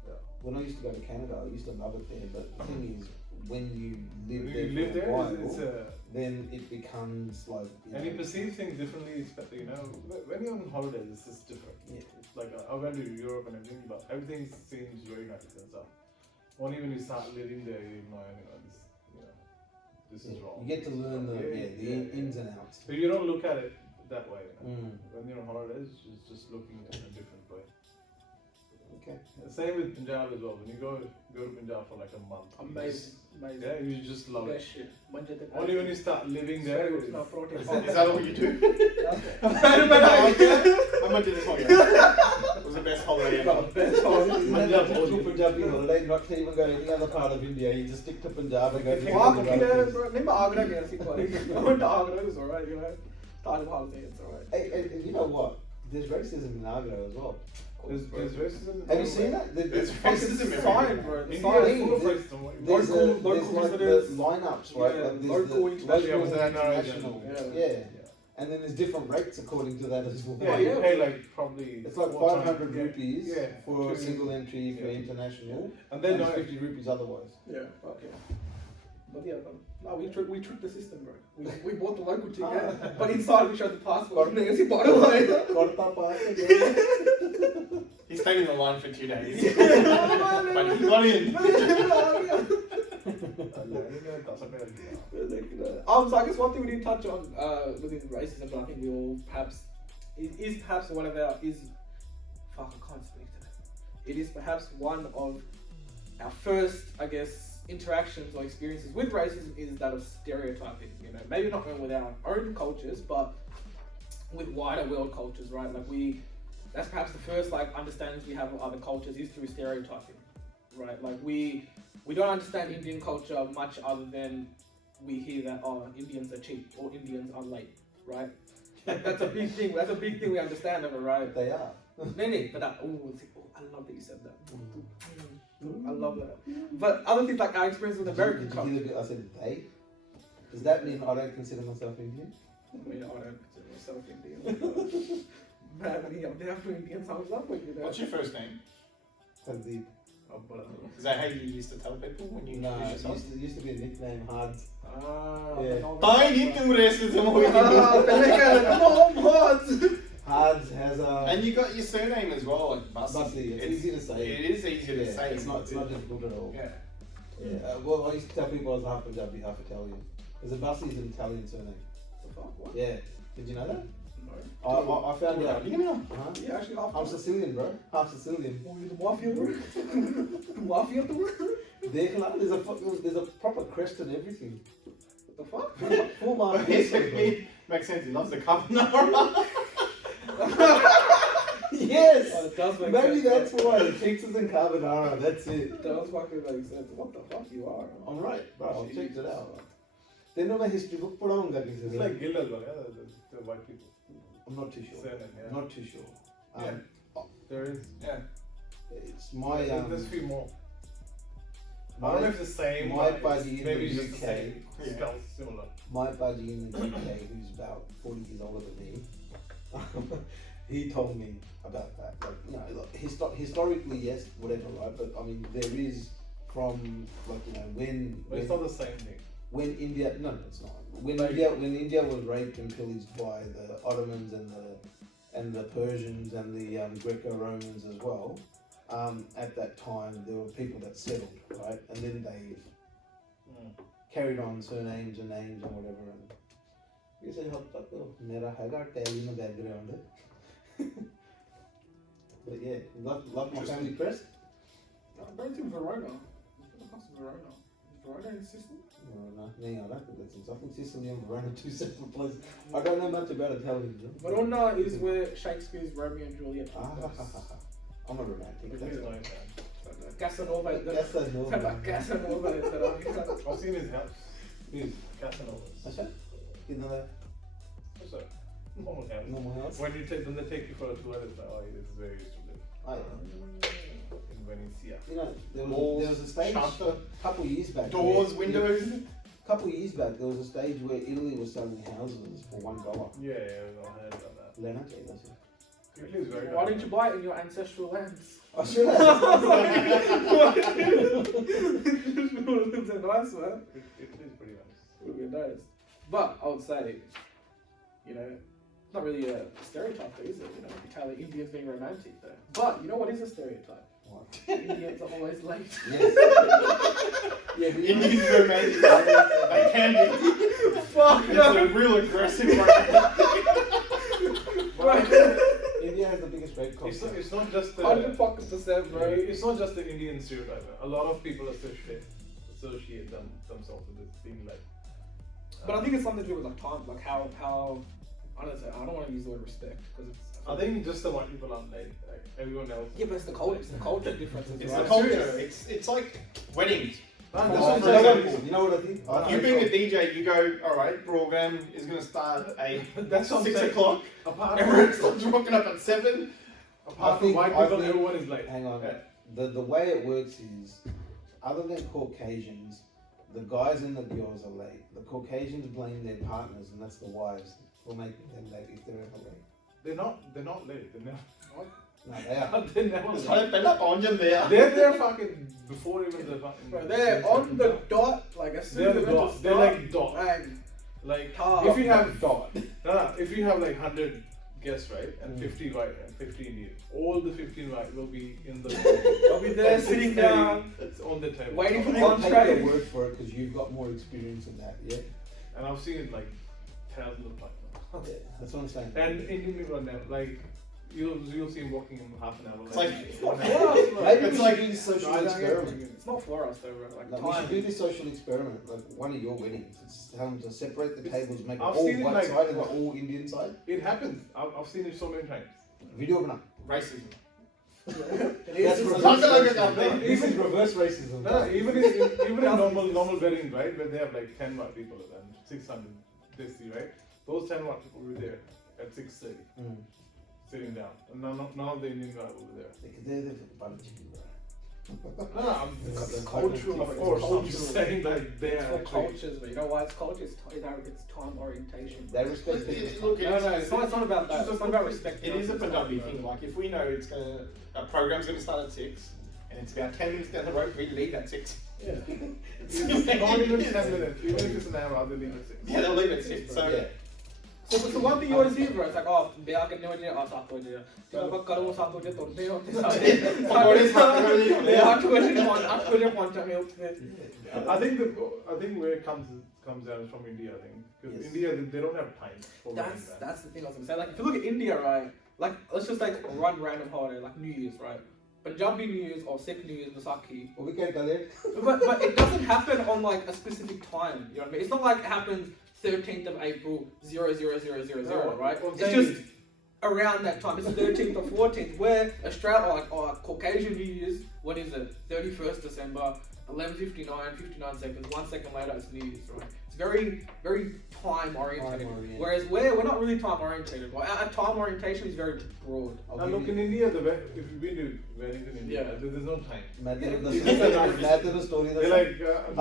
Yeah. when I used to go to Canada, I used to love it there. But the thing is, when you live When there you live for a there, while, it's then it becomes like. and you perceive things differently. You know, when you're on holidays, it's just different. Yeah. It's like I went to Europe and everything, but everything seems very nice and stuff. Only when you start living there, you know, this is wrong. You get to learn the ins and outs. But you don't look at it that way. Mm. When you're on holidays, it's just looking in a different way. Okay. Same with Punjab as well. When you go to Punjab for like a month. Amazing. Yeah, you just love it. Shit. Only when you start living there. Is that all you do? I might do this one. It was the best holiday ever. Punjabi holiday, not to even go to any other part of India. You just stick to Punjab and go to I went to Agra, it was alright, you know. Started holiday, it's alright. Hey, and you know what? There's racism in Agra as well. There's racism. Have you seen that? There's racism It's everywhere. fine, bro. It's India fine. is full of racism. There's Local like visitors. the lineups, right? Yeah, Like there's local, the international. international. Yeah. Yeah. And then there's different rates according to that as well. Yeah, you pay like probably. It's like 500 rupees for a single entry for international, and then 50 rupees otherwise. Yeah, okay. But yeah, no, we tricked the system, bro. We bought the local ticket, but inside we showed the passport. And then bottom line. He stayed in the line for 2 days. But he got in. So I guess one thing we didn't touch on within racism, but I think we all perhaps it is perhaps one of our I can't speak to that. It is perhaps one of our first, I guess, interactions or experiences with racism is that of stereotyping. You know, maybe not with our own cultures, but with wider world cultures, right? Like that's perhaps the first like understandings we have of other cultures is through stereotyping, right? Like we don't understand Indian culture much other than we hear that Indians are cheap or Indians are late, right? That's a big thing. That's a big thing we understand of it, right? They are. Many, but I love that you said that. I love that. But other things like our experience with American culture. Did you hear the bit I said they? Does that mean I don't consider myself Indian? I mean, I don't consider myself Indian. Man, there are Indians I was up with, you know. What's your first name? Sandeep. Is that how you used to tell people when you introduce yourself? It used to be a nickname, Hards. Hards has a... And you got your surname as well, like Bussy. It's easy to say. It is easy to say. It's not difficult at all. Yeah. Well, I used to tell people I was half Punjabi, half Italian. Because a Bussy is an Italian surname. What? Yeah. Did you know that? No. I found out. Yeah, actually, I'm Sicilian, bro. Half Sicilian. Oh, you're the mafia, bro. Mafia, bro. There's a proper crest and everything. What the fuck? Full mafia. Makes sense. He loves the carbonara. Yes. Oh, it does make Maybe sense. that's why pizzas and carbonara. That's it. It does fucking make sense. What the fuck you are? I'm right, bro. I've checked it out. Then my history book पढ़ाऊंगा किसी It's like Gill as well, yeah, the white people. I'm not too sure. Yeah. Not too sure. There is, yeah. It's my there's a few more. I don't know if it's the same. My buddy in maybe the just the UK. same. Spelled similar. My buddy in the UK, who's about 40 years older than me, he told me about that. Like, you know, like, historically, yes, whatever, right? But I mean, there is from like when. But it's not the same thing. When India, no, it's not. When India was raped and pillaged by the Ottomans and the Persians and the Greco-Romans as well. At that time, there were people that settled, right? And then they carried on surnames and names and whatever. And you say, "Mera haga Italian background." But yeah, love my family crest. I'm going to Verona. What the fuck's Verona? Is Verona in Sicily? No, I don't think that's it. I think Sicily and Verona are two separate places. I don't know much about Italian. Verona is where Shakespeare's Romeo and Juliet took place. I'm a romantic. Casanova. Casanova. I've seen his house. His Casanova's. What's that? You know that? What's that? Normal house. Normal house? When they take you for a tour, it's like, oh, this is where you used to live. In Venezia. You know, there was a stage shutter, a couple years back. doors, windows. A couple years back, there was a stage where Italy was selling houses for $1. Yeah, I heard about that. Leonard, that's it. Italy's very Why didn't you buy it in your ancestral lands? I should have. It's a nice one. Italy's pretty nice. Would be nice. But I would say, you know, not really a stereotype, though, is it? You know, Italian Indians being romantic, though. But you know what is a stereotype? What? Indians are always late. Yes. Yeah, but Indians romantic. They can be. Fuck It's a real aggressive romantic. India has the biggest red cocktail. It's not just the 100%, bro. It's not just the Indian stereotype. A lot of people associate themselves with this being like. But I think it's something to do with like time, like how I don't want to use the word respect because it's. I think just the white people aren't like everyone else. Yeah, but it's the culture. It's the culture difference. It's Right? the culture. It's like weddings. Man, You that's know what I'm what- you know what I think? You being a DJ, you go, all right, program is going to start at That's what I'm 6 saying. o'clock. Apart Everyone from, starts rocking up at 7. apart from white people, everyone is like. Hang on. Yeah. The way it works is, other than Caucasians, the guys and the girls are late. The Caucasians blame their partners, and that's the wives, for making them late if they're ever late. They're not late. They're never. No, they are. They're never It's late. like, they're not on you there. They're there fucking before even the fucking. Bro, they're on the dot, like as soon They're as the they're dot. They're like dot. Bang. Like Top. if you have dot. if you have like 100 guests, right, and 50 white and 50 Indian, all the 15 white will be in the. They'll be there sitting down, It's on the table. waiting for the I'll take entree. your word for it because you've got more experience in that. Yeah. And I've seen it like thousands of times. Yeah, that's what I'm saying. And Indian people are never like you'll see him walking in half an hour. It's like- It's not for us, bro. Maybe we It's should like- do this social I don't get experiment. it. It's not for us though, bro. Like Like, we should time. do this social experiment, like one of your weddings. It's tell them to separate the tables, make it I've all seen it white like- side and the all Indian side. It happens. I've seen it so many times. Video banana. Racism. It That's is. reverse Not gonna look at racism. that. This is reverse racism. No, even in normal weddings, right, where they have like 10 white people and 600 this, right? Those 10 white people will be there at 6:30, Mm. sitting down, and none of the Indian guys will be there. They're there for the butter chicken, bro. No, I'm It's cultural, of it's course. I'm cultural. just saying that they It's are for actually. cultures, but you know why it's culture? It's time orientation. They respect people. Look, No, it's not about that. It's not about respect. It is a Punjabi thing. Like if we know a program's gonna start at 6, and it's about 10 minutes down the road, we leave at 6. Yeah. It's Not even it is. 10 minutes. Even if it's an hour, they'll leave at 6. Yeah, they'll leave at 6. So Yeah. So one thing you always hear, bro, it's like, oh, ब्याह कितने बजे? 7 बजे. जब आप करो 7 बजे तो उठते हो Somebody's not gonna leave. 8 बजे पहुंचा मैं उठते. I think where it comes down is from India. I think because Yes. India they don't have time for weddings, man. That's the thing I was gonna say. Like if you look at India, right? Like let's just like run random holiday, like New Year's, right? Punjabi New Year's or Sikh New Year's, Vaisakhi. Well, we can't go there. But it doesn't happen on like a specific time. You know what I mean? It's not like it happens 13th of April 00000, No, right? what I'm It's saying just is- around that time. It's 13th or 14th. Where Australia, like Caucasian New Year's, what is it? 31st December, 11:59, 59 seconds. 1 second later, it's New Year's, right? It's very, very time oriented. Time-oriented. Whereas we're not really time oriented. Our time orientation is very broad. I'll Now give look you- in India, if you've been to weddings in India, Yeah. there's no time. मैं तेरे को Yeah. दस- मैं तेरे को story They're दस- like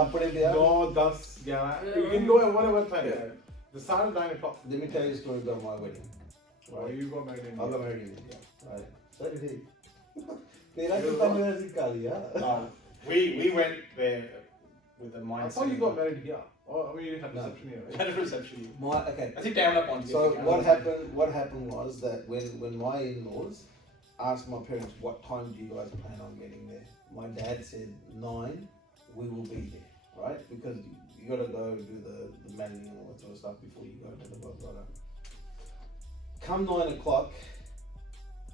अपने ब्याह- 9, 10, 11. Yeah. You can go at whatever time. Yeah. The start at 9 o'clock. Let me tell you a story about my wedding. Why Right? you got married in I got India? married in India. Right? So did he. तेरा कितना मेरा सिखा दिया? no, we went there with the I mindset. thought you got married here. Oh, I mean you had No. reception here. We had a reception. Okay. I think down up on So what happened was that when my in-laws asked my parents, what time do you guys plan on getting there? My dad said 9, we will be there, right? Because you gotta go do the mailing and all that sort of stuff before you go to the blah, blah, blah. Come 9 o'clock,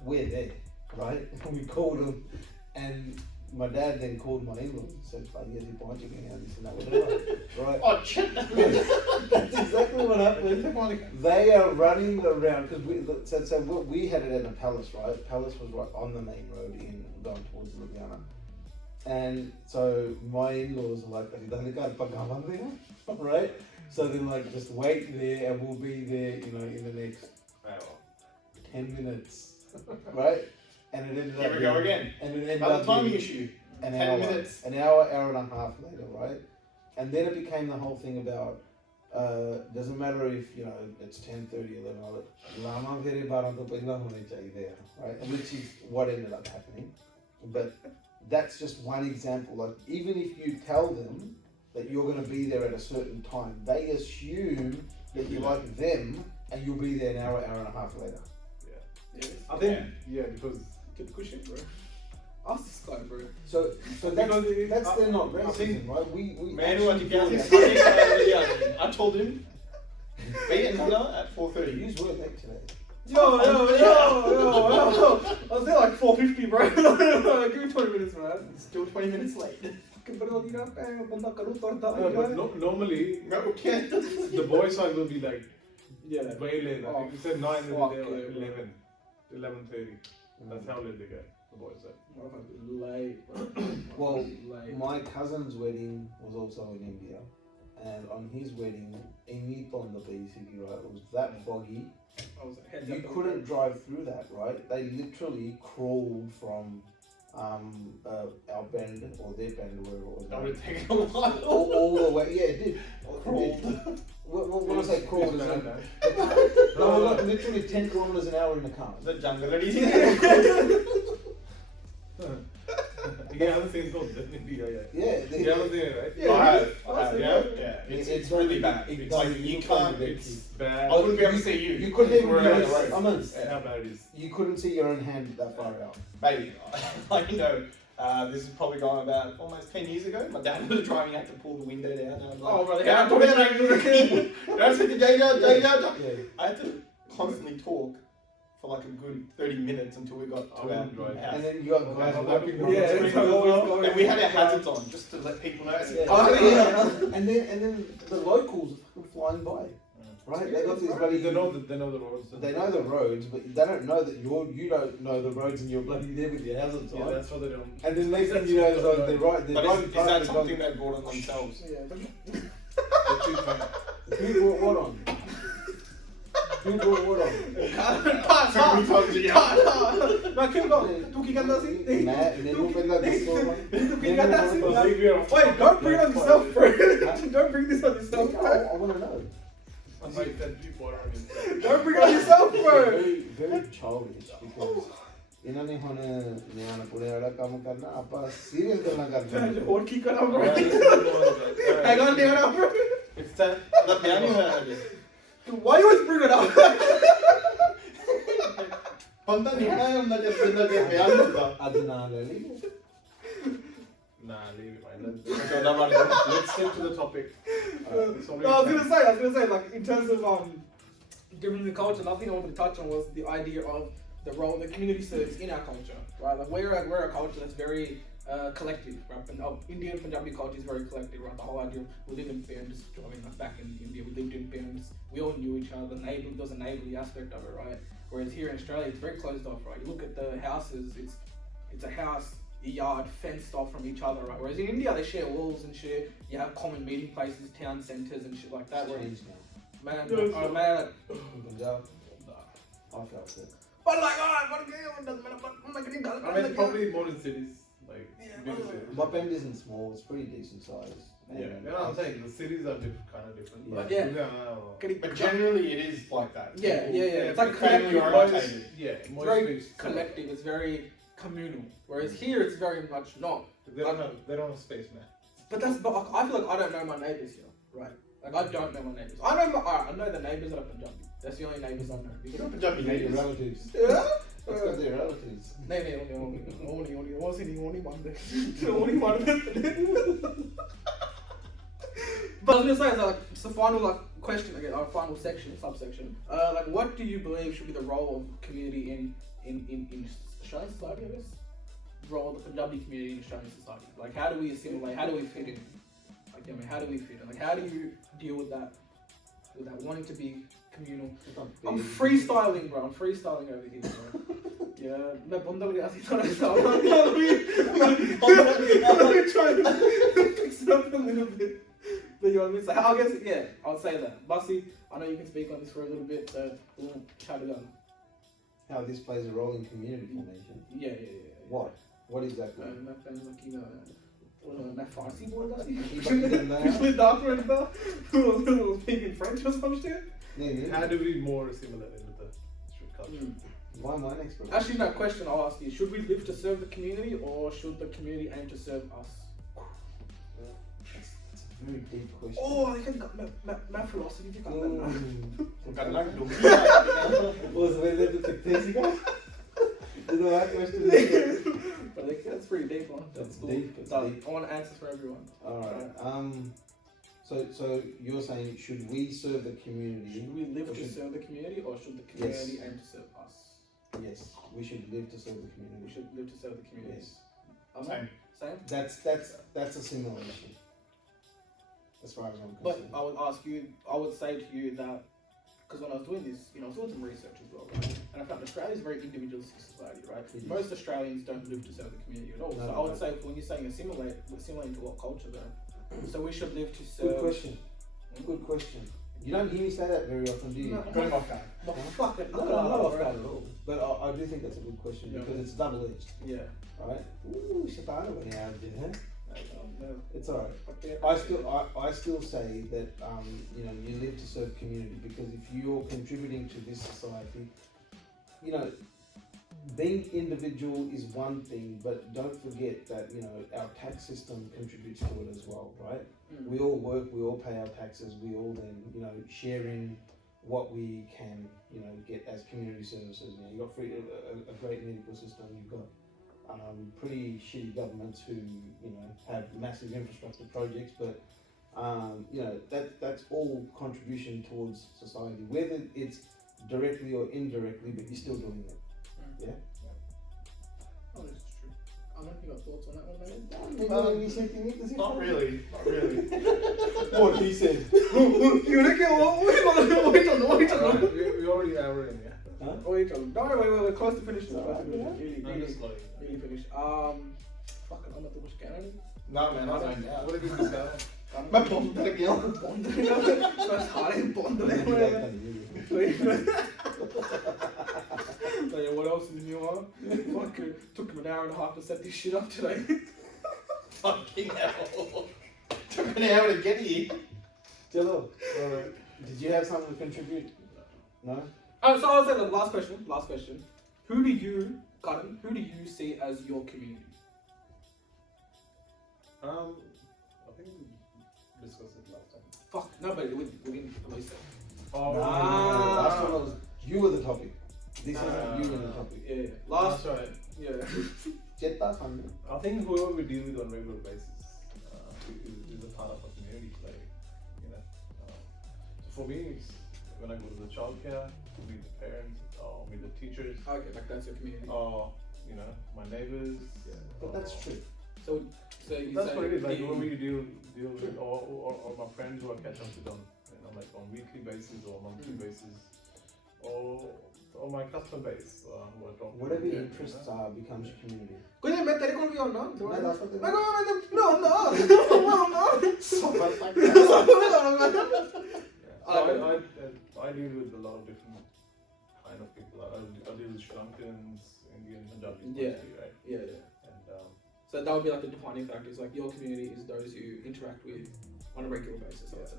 we're there, right? We called them, and my dad then called my in-laws and said, "Oh, yes, you're pointing me and this and that, whatever." Right? Oh shit! That's exactly what happened. They are running around because we had it in a palace, right? Palace was right on the main road in going towards Ljubljana, and so my in-laws are like, right? So they're like, just wait there, and we'll be there, you know, in the next 10 minutes, right? And it ended Here up we go being- again. And it ended Another up timing being issue. an 10 hour, minutes. an hour and a half later, right? And then it became the whole thing about doesn't matter if you know it's 10:30, 11, Lama fere 12 to pehla hone chahiye, right? And which is what ended up happening. But that's just one example. Like even if you tell them that you're going to be there at a certain time, they assume that you like them and you'll be there an hour, hour and a half later. I think because Typical shit, bro. Ask this guy, bro. So Because that's they're not I think- racism, right? We Man, who actually had to do get that. I told him, be at dinner at You 4:30. use word late today. Yo. I was there like 4:50, bro. Give me 20 minutes, man. Still 20 minutes late. Normally, Okay. the boys' side will be like Yeah. way late. I think you said 9 and fuck they're like yeah, 11, 11:30. That's how late they get, the boys' side. Late, bro. Well, Late. my cousin's wedding was also in India, and on his wedding, in Niponda basically, right, it was that foggy. I was heads You up. couldn't drive through that, right? They literally crawled from our bend or their bend or wherever it was. That would take a while. all the way, yeah, it did. Crawled. When I say crawled, it's like they were like literally 10 kilometers an hour in the car. The jungle. You haven't seen those in India yet. Yeah, You haven't seen it, right? Yeah. I have. Yeah. It's really bad. It's like you can't. It's bad. I wouldn't be able to see you. You couldn't even We're on the road. How bad it is. You couldn't see your own hand that far out. Maybe. Like, you know, this is probably going about almost 10 years ago. My dad was driving out to pull the window down. And I was like, Oh, brother, "Dad, put it down." Don't say the down. Yeah. I had to constantly talk for like a good 30 minutes until we got I to our wouldn't drive. house. And then you got guys walking on Yeah, the it's street. always going. And we had our hazards on just to let people know. Yeah. Oh, Yeah. And then the locals were flying by, right? They got these bloody. They know the roads. They know the roads, but they don't know that you don't know the roads and you're bloody there with your hazards Yeah, on. that's what they don't. And then next thing you know, it's like they're right. They're But driving is past that the something dog. they brought on themselves? Yeah, but They're too funny. Who brought what on? Who brought what on? So many times a year. No, keep going. Tu que cantas así? Matt, and then you open that the store. Tu que cantas así? Well, leave it off. Wait, don't bring it on yourself, bro. Don't bring this on yourself, bro. I want to know. I might send people around in. Don't bring it on yourself, bro. Very childish because इन्होंने होने नियाना पूरे वाला काम करना आपा serious करना करना और की करा, bro? Hang on, Diana, bro. It's time. The piano had Why you always bring it up? Panta नहीं है हम ना जब piano था. adrenaline. Nah, leave it, man. Let's stick to the topic. No, I was gonna say, like in terms of difference in culture, another thing I wanted to touch on was the idea of the role that community serves in our culture, right? Like we're a culture that's very collective, right? And Indian Punjabi culture is very collective, right? The whole idea of we live in bands. I mean, like back in India, we lived in bands. We all knew each other. There was a neighbourly aspect of it, right? Whereas here in Australia, it's very closed off, right? You look at the houses, it's a house, a yard, fenced off from each other, right? Whereas in India, they share walls and shit. You have common meeting places, town centres and shit like that. Where, Changed now. man, Yes. oh man. In Punjab, I felt it. But like, it doesn't matter. But I'm not getting I mean, probably more in cities, like Yeah, bigger well, cities. My bend isn't small. It's pretty decent size. Yeah, you know what I'm saying? The cities are kind of different. Yeah. Like, Yeah. Ludhiana or- But generally, it is like that. Yeah, yeah. It's like family collective. oriented. Yeah, It's more very space. collective. It's very communal. Whereas here, it's very much not. They don't have space, man. But I feel like I don't know my neighbours here, right? Like I don't know my neighbours. I know the neighbours that are Punjabi. That's the only neighbours I know. You know Punjabi Your neighbours. relatives. Yeah. It's got their relatives. only one. But I was gonna say, like, it's the final question again, our final subsection. Like, what do you believe should be the role of community in Australian society? I guess role of the Punjabi community in Australian society. Like, how do we assimilate? How do we fit in? Like, I mean, how do we fit in? Like, how do you deal with that wanting to be communal? I'm freestyling, bro. I'm freestyling over here, bro. Yeah, मैं बंदा लगा सी थोड़ा सा I'm trying to fix it up a little bit. But you know what I mean? So I guess, yeah, I'll say that. Basi, I know you can speak on this for a little bit, so we'll chat it on. How this plays a role in community formation. Yeah. What? What exactly? मैं friends like मैं फारसी बोल रहा था? पिछले 10 minute था speaking French or some shit. How do we more assimilate into the street culture? Why my next question? Actually, no, question I'll ask you. Should we live to serve the community or should the community aim to serve us? It's a very deep question. Oh, I think my philosophy भी करना है। करना डूबी Was when they took this guy? The right question. But like, that's pretty deep, man. That's cool. deep, it's So, deep. I want answers for everyone. Alright. So you're saying, should we serve the community? Should we live to serve the community, or should the community aim to serve us? Yes, we should live to serve the community. We should live to serve the community. Yes. Same? That's a similar issue, as far as I'm But concerned. I would say to you that, because when I was doing this, I was doing some research as well, right? And I found Australia is a very individualistic society, right? Most Australians don't live to serve the community at all. No, so I would say, when you're saying assimilate, we're assimilating to what culture though? So we should live to serve. Good question. Good question. You don't hear me say that very often, do you? No, Put him off guard. No, not off guard at all. But I do think that's a good question because it's double-edged, Yeah. right? Ooh, Shabana went out there, huh? No. It's alright. I still say that you live to serve community, because if you're contributing to this society, being individual is one thing, but don't forget that our tax system contributes to it as well, right? We all work, we all pay our taxes, we all then share in what we can get as community services. You've got a great medical system, you've got pretty shitty governments who have massive infrastructure projects, but that's all contribution towards society, whether it's directly or indirectly, but you're still doing it. Yeah. Oh, this is true. I don't know if you got thoughts on that one, mate. Not really. Not really. What he said. You look at what We already have it in, yeah. Huh? Wait, we're close to finishing. Really Slowly. finish. Fucking, I'm not too much Canada. No, man, I don't know. What did you discuss? मैं bomb कर गया हूँ Best सारे बंद What else is new on? Fucking took him an hour and a half to set this shit up today. fucking hell took an hour to get here. Chalo. Did you have something to contribute? No? So I'll say the last question. Who do you see as your community? I think we discussed it last time. Fuck, no, but we didn't release it. Oh, Last one was you were the topic. This isn't you in the topic. Yeah. Last, That's right. yeah. Jetta fun. I think whoever we deal with on a regular basis is a part of our community. So for me, it's when I go to the childcare, meet the parents, or meet the teachers, Okay, like that's your community. or my neighbors. But that's true. So you That's say what it is. Like the- whoever you deal with, or my friends who I catch up with on on weekly basis or monthly basis, or my customer base who I talk to. Whatever your interests are becomes your community. कोई नहीं मैं तेरे को भी और ना No, that's what they मैं mean. no So much like Yeah. So I deal with a lot of different kind of people. I deal with Sri Lankans, Indian, Punjabis, Yeah. mostly, right? yeah. And So that would be like the defining factors. Like your community is those you interact with on a regular basis. I'd say.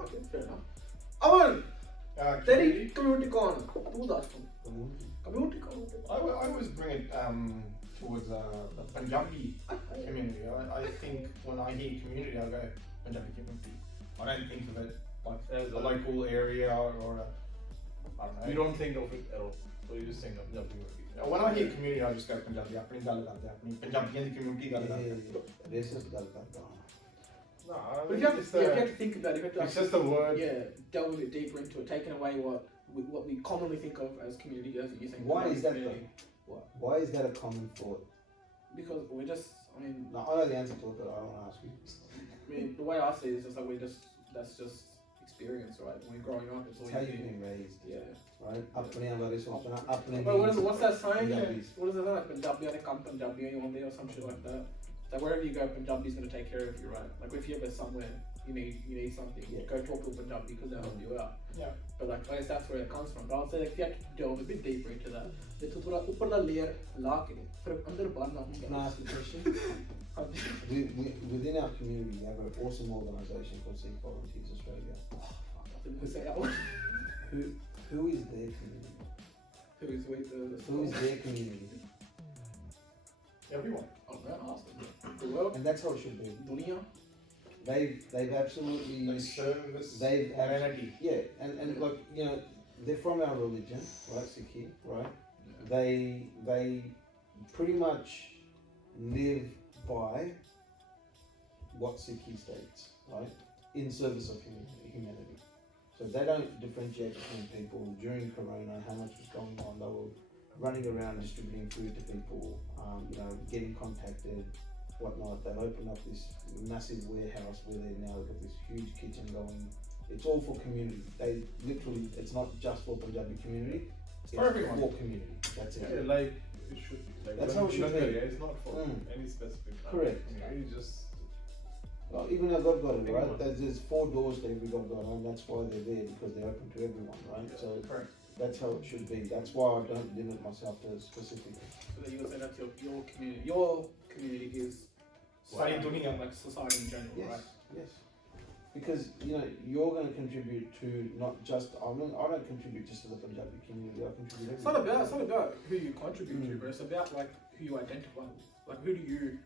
Okay, fair enough. Aman, तेरी community कौन? तू दास कौन? Community कौन? I always bring it towards the Punjabi community. I think when I hear community, I go Punjabi community. I don't think of it like As a a- local area or a, I don't know. you don't think of it at all. So you just think of Punjabi community. When I hear community, I just go Punjabi. अपनी गल करते हैं, अपनी पंजाबियों की community गल करते हैं. Racist ਗੱਲ ਕਰਦਾ ਹਾਂ. No, I But mean, you have it's, to think about it. You have to it's just a word. delve a bit deeper into it, taking away what we commonly think of as community, as you think. Why is that community. though? Why is that a common thought? Because we're just, I mean, No, I know the answer to it, but I don't want to ask you. the way I see it is just like that's just experience, right? When we're growing up, it's all It's how you you've do. been raised, Yeah. right? अपने बारे सोचना, अपने But what's that saying? Punjabis. What is it like? Punjabi and come Punjabi and you want there or some shit like that. Like wherever you go, Punjabi's gonna take care of you, right? Like if you're ever somewhere, you need something, Yeah. go talk to a Punjabi because they'll help you out. Yeah. But like I guess that's where it comes from. But I'll say like if you have to delve a bit deeper into that, the थोड़ा ऊपर का layer ला के फिर अंदर बाहर ना Can I ask you a question? Within our community, we have an awesome organisation called Sikh Volunteers Australia. Who say that one? Who is their community? Who is with the Who is their community? Everyone. Oh man, awesome. The world, And that's how it should be. dunia. They've absolutely They service they've humanity. yeah, and like they're from our religion, right? Sikhi, right? They pretty much live by what Sikhi states, right? in service of humanity. So they don't differentiate between people. During Corona, how much was going on? They were running around distributing food to people, getting contacted, whatnot. They've opened up this massive warehouse where they've now got this huge kitchen going. It's all for community. They literally, it's not just for Punjabi community, it's for everyone. For community. That's it. Yeah, like it should be. Like That's how it should be. It's not for any specific. Correct. It's just. Well, even our God got it, right? There's 4 doors to every God got, and that's why they're there, because they're open to everyone, right? Yeah, so correct. that's how it should be. That's why I don't limit myself to specific. So you would say that's your community. Your community is Sari dunia. like society in general, Yes, right? yes. Because you're going to contribute to not just. I don't contribute just to the Punjabi community. I contribute. It's not about who you contribute to, but it's about like who you identify with. Like who do you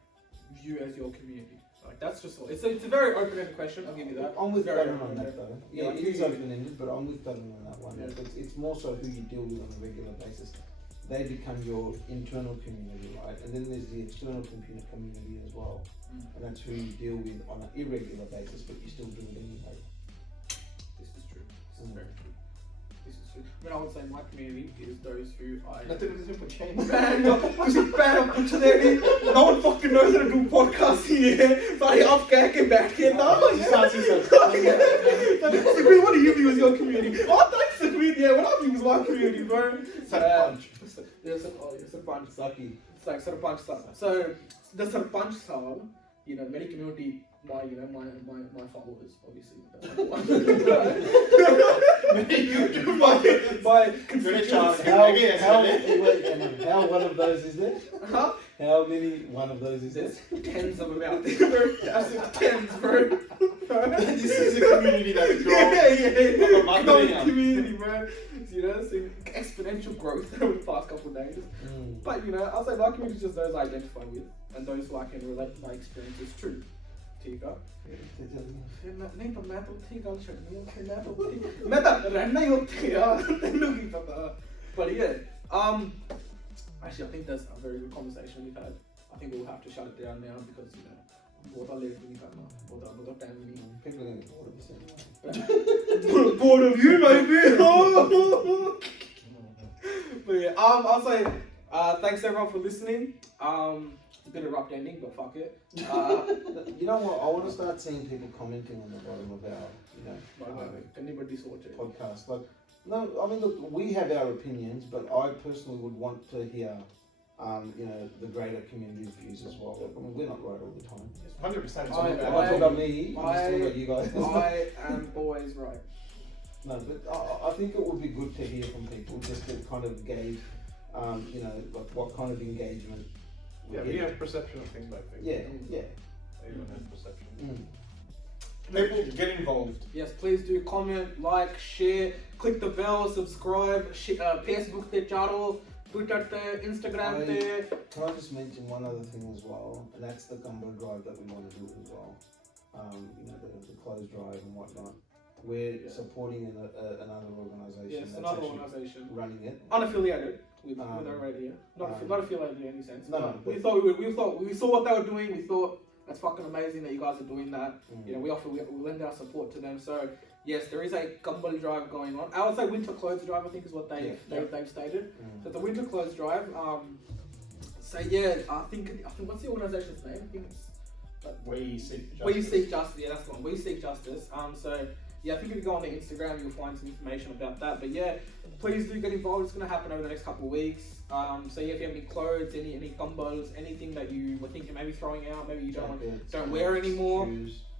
view as your community? Like that's just all. It's a very open-ended question. I'll give you that. I'm with Very Darren on that open-ended. though. Yeah, it is open-ended, but I'm with Darren on that one. Yeah. It's more so who you deal with on a regular basis. They become your internal community, right? And then there's the external community as well. And that's who you deal with on an irregular basis, but you still do it anyway. This is true. This is very true. This is true. I mean, I would say my community is those who I. Nothing is in change. Man, कुछ पैर कुछ देरी. No one fucking knows how to do podcasting here. Sorry, आप कह के बैठ के ना. Sagreed, what do you view as your community? Oh, thanks, Sagreed. Yeah, what I view as my community, bro. Sarpanch. Yeah, Sarpanch. Saki. It's like Sarpanch style. So the Sarpanch style, many community, my followers, obviously. my constituents. How one of those is there? Huh? How many one of those is there? There's tens of them out there. Absolute tens, bro. This is a community that's growing. Yeah. Growing community, bro. Seeing exponential growth over the past couple of days. But I'll say my community is just those I identify with and those who I can relate to my experiences to. Tika. नहीं तो मैं तो ठीक हूँ मैं तो रहना ही होती है तेनू की पता. But yeah, actually I think that's a very good conversation we've had. I think we'll have to shut it down now because बहुत लेट नहीं करना बहुत टाइम नहीं. People are going to be bored of this anyway. Bored of you, maybe. But yeah, I'll say thanks everyone for listening. It's a bit of a rough ending, but fuck it. You know what? I want to start seeing people commenting on the bottom of our, podcast. Like, no, I mean, look, we have our opinions, but I personally would want to hear, the greater community views as well. I mean, we're not right all the time. 100%. I'm not talking about me. I'm just talking about you guys. I am always right. No, but I think it would be good to hear from people just to kind of gauge, like what kind of engagement. We have perception of things like things. Yeah. Everyone has perception. People get involved. Yes, please do comment, like, share, click the bell, subscribe, Facebook te charo, Twitter te, Instagram te. Can I just mention one other thing as well, and that's the Gumbo drive that we want to do as well. The closed drive and whatnot. We're supporting another organisation. Yes, another organisation running it, unaffiliated with our radio. Not affiliated in any sense. No. We saw what they were doing. We thought that's fucking amazing that you guys are doing that. We lend our support to them. So yes, there is a Gumbo drive going on. I would say winter clothes drive. I think is what they've stated. So the winter clothes drive. So yeah, I think what's the organisation's name? I think it's We Seek Justice. We Seek Justice. Yeah, that's the one. We Seek Justice. So yeah, I think if you go on their Instagram, you'll find some information about that. But yeah, please do get involved. It's going to happen over the next couple of weeks. So yeah, if you have any clothes, any gumbos, anything that you were thinking maybe throwing out, maybe you don't wear anymore,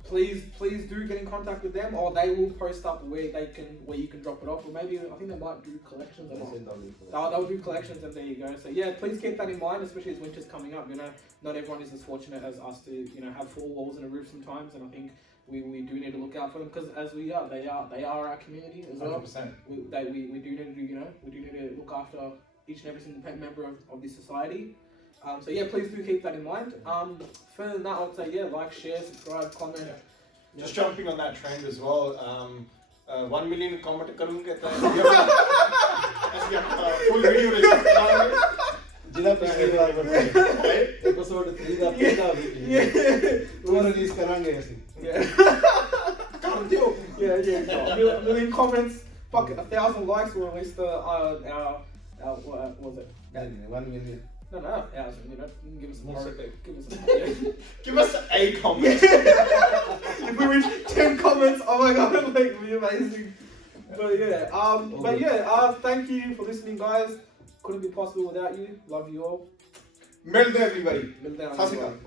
please do get in contact with them, or they will post up where you can drop it off, or maybe I think they might do collections. They'll do collections, and there you go. So yeah, please keep that in mind, especially as winter's coming up. Not everyone is as fortunate as us to have 4 walls and a roof sometimes, and I think we do need to look out for them because as they are our community as well. 100%. We do need to look after each and every single member of this society. So yeah, please do keep that in mind. Further than that, I would say yeah, like, share, subscribe, comment. Yeah. Just jumping on that trend as well. 1 million comment करूँगा तो full video जिला पिछले बार बताया episode 3 का पहला video वो release करांगे ऐसे Yeah, a million comments, fuck it, 1,000 likes, we'll release our what was it? 1 million. No, 1,000, you know, you can give us some What's more. it? Give us some Give us a comment. If we reach 10 comments, oh my god, like, it'd be amazing. But yeah, thank you for listening, guys. Couldn't be possible without you. Love you all. Melda everybody. Melda, Sasika.